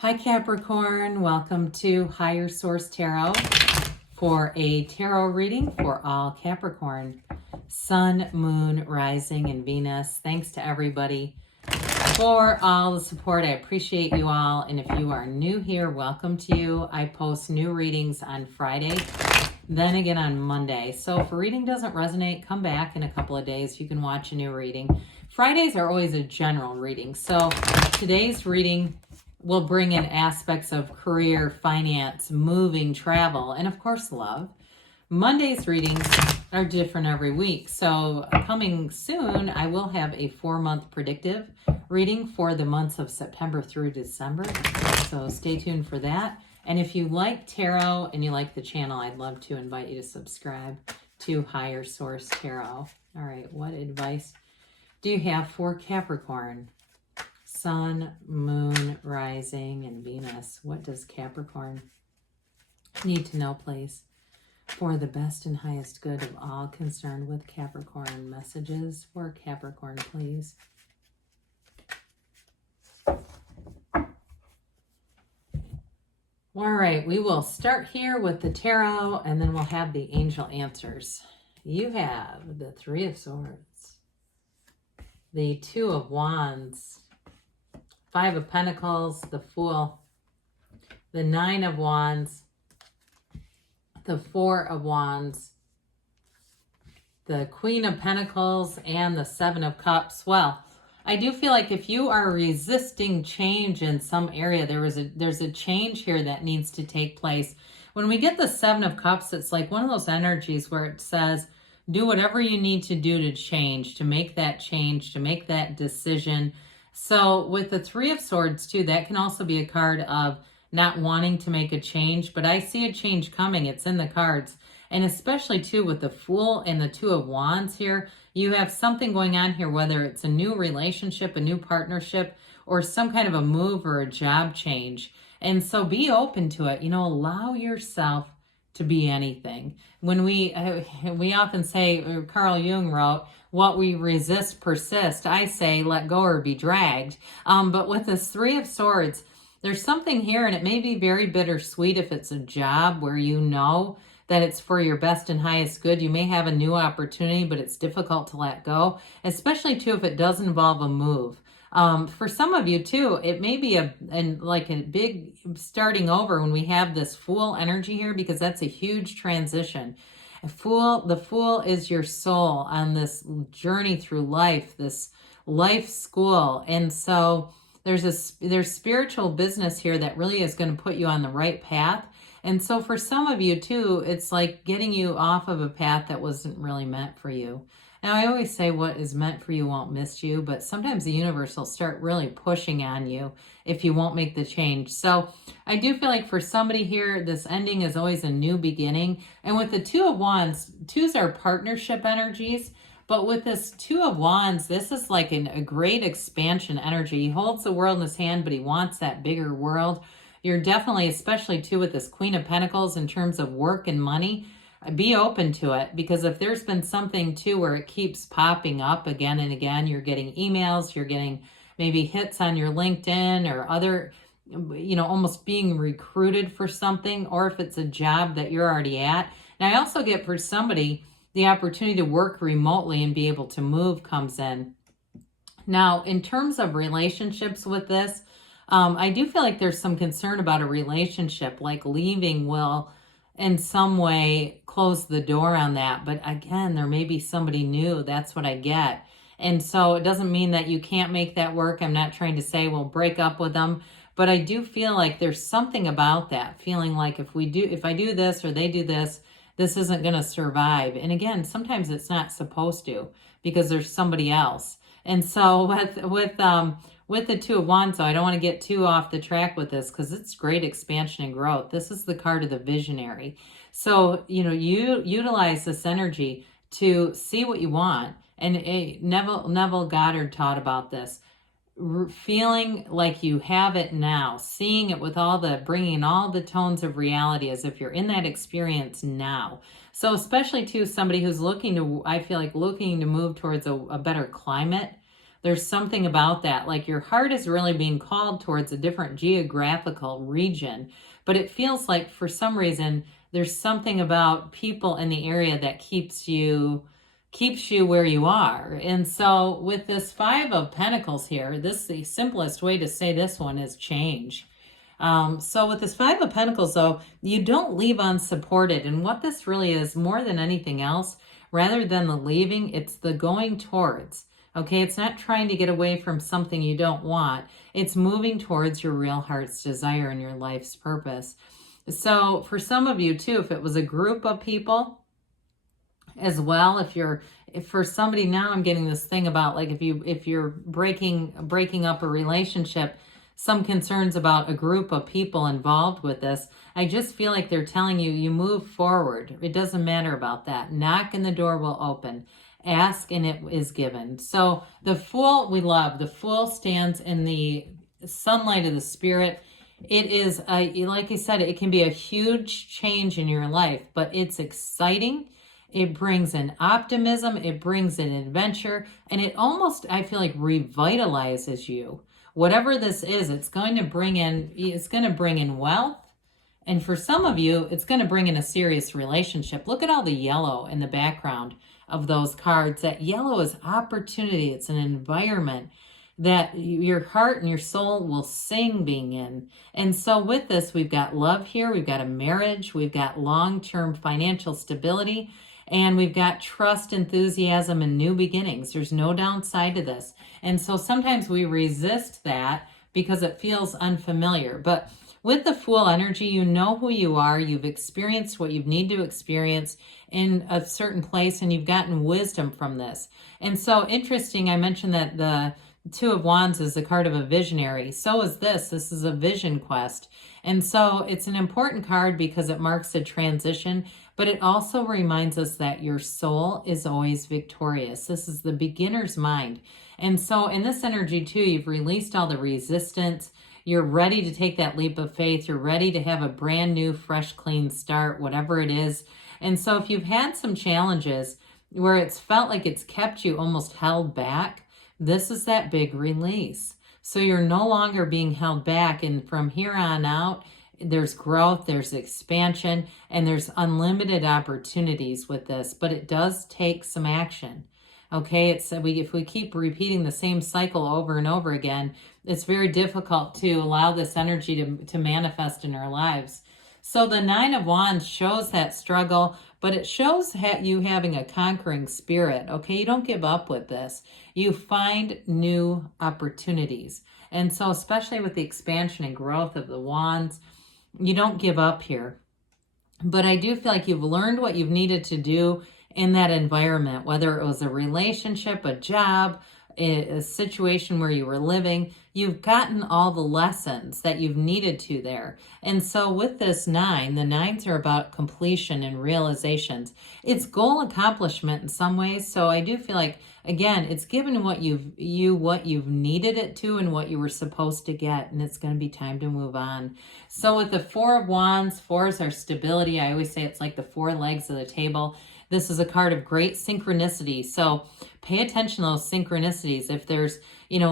Hi Capricorn, welcome to Higher Source Tarot for a tarot reading for all Capricorn, Sun, Moon, Rising, and Venus. Thanks to everybody for all the support. I appreciate you all. And if you are new here, welcome to you. I post new readings on Friday, then again on Monday. So if a reading doesn't resonate, come back in a couple of days. You can watch a new reading. Fridays are always a general reading. So today's reading will bring in aspects of career, finance, moving, travel, and of course love. Monday's readings are different every week. So coming soon, I will have a 4-month predictive reading for the months of September through December. So stay tuned for that. And if you like tarot and you like the channel, I'd love to invite you to subscribe to Higher Source Tarot. All right, what advice do you have for Capricorn? Sun, Moon, Rising, and Venus. What does Capricorn need to know, please, for the best and highest good of all concerned with Capricorn? Messages for Capricorn, please. All right, we will start here with the tarot, and then we'll have the angel answers. You have the Three of Swords, the Two of Wands, Five of Pentacles, the Fool, the Nine of Wands, the Four of Wands, the Queen of Pentacles, and the Seven of Cups. Well, I do feel like if you are resisting change in some area, there's a change here that needs to take place. When we get the Seven of Cups, it's like one of those energies where it says, do whatever you need to do to change, to make that change, to make that decision. So with the Three of Swords too, that can also be a card of not wanting to make a change, but I see a change coming. It's in the cards. And especially too with the Fool and the Two of Wands here, you have something going on here, whether it's a new relationship, a new partnership, or some kind of a move or a job change. And so be open to it. Allow yourself to be anything. When we often say, Carl Jung wrote, what we resist persist. I say let go or be dragged. But with this Three of Swords, there's something here, and it may be very bittersweet if it's a job where you know that it's for your best and highest good. You may have a new opportunity, but it's difficult to let go, especially too if it does involve a move. For some of you too, it may be like a big starting over when we have this Fool energy here, because that's a huge transition. The Fool is your soul on this journey through life, this life school. And so there's spiritual business here that really is going to put you on the right path. And so for some of you too, it's like getting you off of a path that wasn't really meant for you. Now, I always say what is meant for you won't miss you, but sometimes the universe will start really pushing on you if you won't make the change. So I do feel like for somebody here, this ending is always a new beginning. And with the Two of Wands, twos are partnership energies. But with this Two of Wands, this is like a great expansion energy. He holds the world in his hand, but he wants that bigger world. You're definitely, especially too with this Queen of Pentacles in terms of work and money, be open to it, because if there's been something too where it keeps popping up again and again, you're getting emails, you're getting maybe hits on your LinkedIn or other, almost being recruited for something, or if it's a job that you're already at. Now, I also get for somebody the opportunity to work remotely and be able to move comes in. Now, in terms of relationships with this, I do feel like there's some concern about a relationship, like leaving will in some way close the door on that. But again, there may be somebody new. That's what I get. And so it doesn't mean that you can't make that work. I'm not trying to say, well, break up with them. But I do feel like there's something about that, feeling like if I do this or they do this, this isn't going to survive. And again, sometimes it's not supposed to, because there's somebody else. And so with the Two of Wands, so I don't want to get too off the track with this, because it's great expansion and growth. This is the card of the visionary. So, you utilize this energy to see what you want. And Neville Goddard taught about this. Feeling like you have it now, seeing it with bringing all the tones of reality as if you're in that experience now. So especially to somebody who's looking to move towards a better climate, There's something about that. Like your heart is really being called towards a different geographical region, but it feels like for some reason there's something about people in the area that keeps you where you are. And so with this Five of Pentacles here, the simplest way to say this one is change. So with this Five of Pentacles, though, you don't leave unsupported. And what this really is, more than anything else, rather than the leaving, it's the going towards. Okay, it's not trying to get away from something you don't want. It's moving towards your real heart's desire and your life's purpose. So for some of you too, if it was a group of people as well, if for somebody, now I'm getting this thing about like if you're breaking up a relationship, some concerns about a group of people involved with this. I just feel like they're telling you, you move forward. It doesn't matter about that. Knock and the door will open. Ask and it is given. So the Fool, we love. The Fool stands in the sunlight of the Spirit. It is, like I said, it can be a huge change in your life, but it's exciting. It brings an optimism. It brings an adventure. And it almost, I feel like, revitalizes you. Whatever this is, it's going to bring in wealth. And for some of you, it's going to bring in a serious relationship. Look at all the yellow in the background of those cards. That yellow is opportunity. It's an environment that your heart and your soul will sing being in. And so with this, we've got love here. We've got a marriage. We've got long-term financial stability. And we've got trust, enthusiasm, and new beginnings. There's no downside to this. And so sometimes we resist that because it feels unfamiliar. But with the Fool energy, you know who you are. You've experienced what you need to experience in a certain place, and you've gotten wisdom from this. And so interesting, I mentioned that the Two of Wands is the card of a visionary. So is this. This is a vision quest. And so it's an important card because it marks a transition, but it also reminds us that your soul is always victorious. This is the beginner's mind. And so in this energy too, you've released all the resistance. You're ready to take that leap of faith. You're ready to have a brand new, fresh, clean start, whatever it is. And so if you've had some challenges where it's felt like it's kept you almost held back, this is that big release. So you're no longer being held back. And from here on out, there's growth, there's expansion, and there's unlimited opportunities with this. But it does take some action. Okay, if we keep repeating the same cycle over and over again, it's very difficult to allow this energy to manifest in our lives. So the Nine of Wands shows that struggle, but it shows you having a conquering spirit. Okay, you don't give up with this. You find new opportunities. And so especially with the expansion and growth of the Wands, you don't give up here. But I do feel like you've learned what you've needed to do in that environment, whether it was a relationship, a job, a situation where you were living. You've gotten all the lessons that you've needed to there. And so with this nine, the nines are about completion and realizations. It's goal accomplishment in some ways. So I do feel like, again, it's given what you've needed it to and what you were supposed to get. And it's going to be time to move on. So with the Four of Wands, fours are stability. I always say it's like the four legs of the table. This is a card of great synchronicity. So pay attention to those synchronicities. If there's,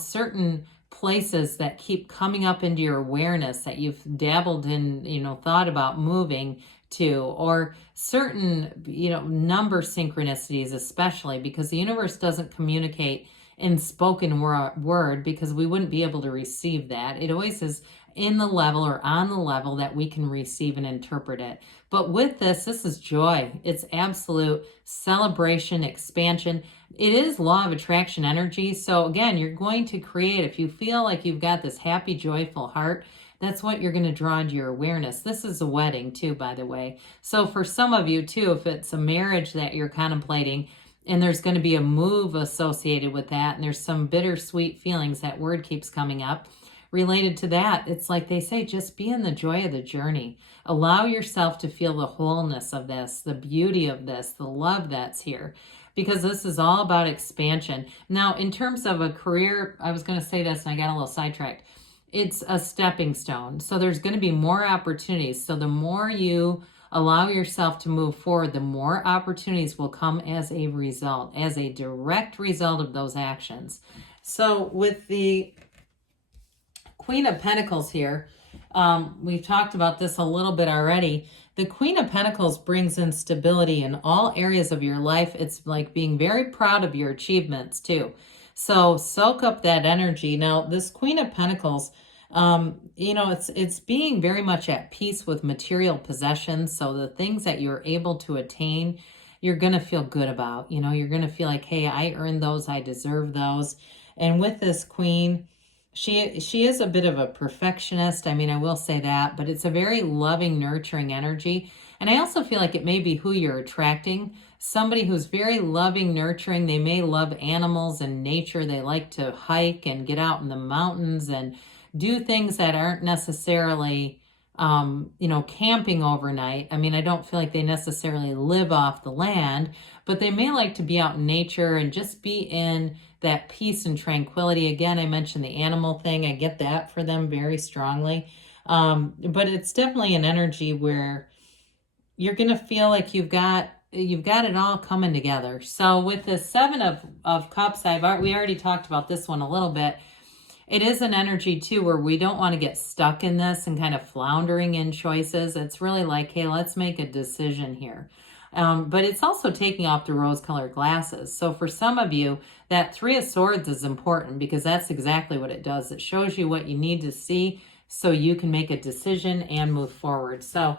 certain places that keep coming up into your awareness that you've dabbled in, thought about moving to, or certain, number synchronicities, especially because the universe doesn't communicate in spoken word because we wouldn't be able to receive that. It always is in the level or on the level that we can receive and interpret it. But with this is joy. It's absolute celebration, expansion. It is law of attraction energy. So again, you're going to create, if you feel like you've got this happy, joyful heart, that's what you're going to draw into your awareness. This is a wedding too, by the way. So for some of you too, if it's a marriage that you're contemplating, and there's going to be a move associated with that, and there's some bittersweet feelings, that word keeps coming up, related to that, it's like they say, just be in the joy of the journey. Allow yourself to feel the wholeness of this, the beauty of this, the love that's here, because this is all about expansion. Now, in terms of a career, I was going to say this and I got a little sidetracked. It's a stepping stone. So there's going to be more opportunities. So the more you allow yourself to move forward, the more opportunities will come as a result, as a direct result of those actions. So with the Queen of Pentacles here, we've talked about this a little bit already. The Queen of Pentacles brings in stability in all areas of your life. It's like being very proud of your achievements too. So soak up that energy. Now, this Queen of Pentacles, you know, it's being very much at peace with material possessions. So the things that you're able to attain, you're going to feel good about. You know, you're going to feel like, hey, I earned those, I deserve those. And with this Queen, she is a bit of a perfectionist. I mean, I will say that, but it's a very loving, nurturing energy. And I also feel like it may be who you're attracting. Somebody who's very loving, nurturing. They may love animals and nature. They like to hike and get out in the mountains and do things that aren't necessarily, you know, camping overnight. I mean, I don't feel like they necessarily live off the land, but they may like to be out in nature and just be in that peace and tranquility. Again, I mentioned the animal thing. I get that for them very strongly. But it's definitely an energy where you're going to feel like you've got it all coming together. So with the Seven of Cups, we already talked about this one a little bit. It is an energy too where we don't want to get stuck in this and kind of floundering in choices. It's really like, hey, let's make a decision here. But it's also taking off the rose-colored glasses. So for some of you, that Three of Swords is important because that's exactly what it does. It shows you what you need to see so you can make a decision and move forward. So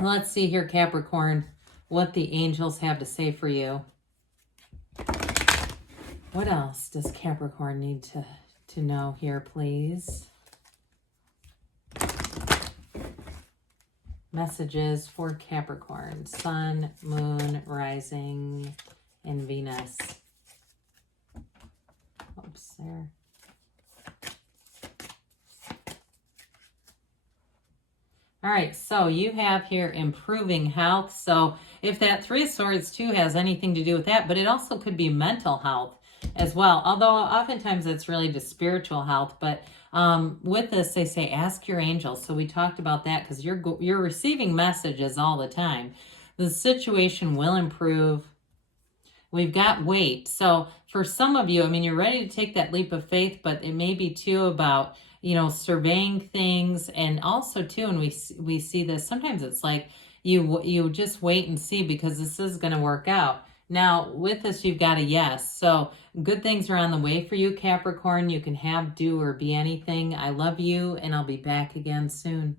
let's see here, Capricorn, what the angels have to say for you. What else does Capricorn need to know here, please? Messages for Capricorn, Sun, Moon, Rising, and Venus. Oops, there. All right, so you have here improving health. So if that Three of Swords too has anything to do with that, but it also could be mental health as well. Although oftentimes it's really just spiritual health. But with this, they say ask your angels. So we talked about that because you're receiving messages all the time. The situation will improve. We've got weight. So for some of you, I mean, you're ready to take that leap of faith, but it may be too about, you know, surveying things. And also too, and we see this, sometimes it's like you just wait and see because this is going to work out. Now with this, you've got a yes. So good things are on the way for you, Capricorn. You can have, do, or be anything. I love you, and I'll be back again soon.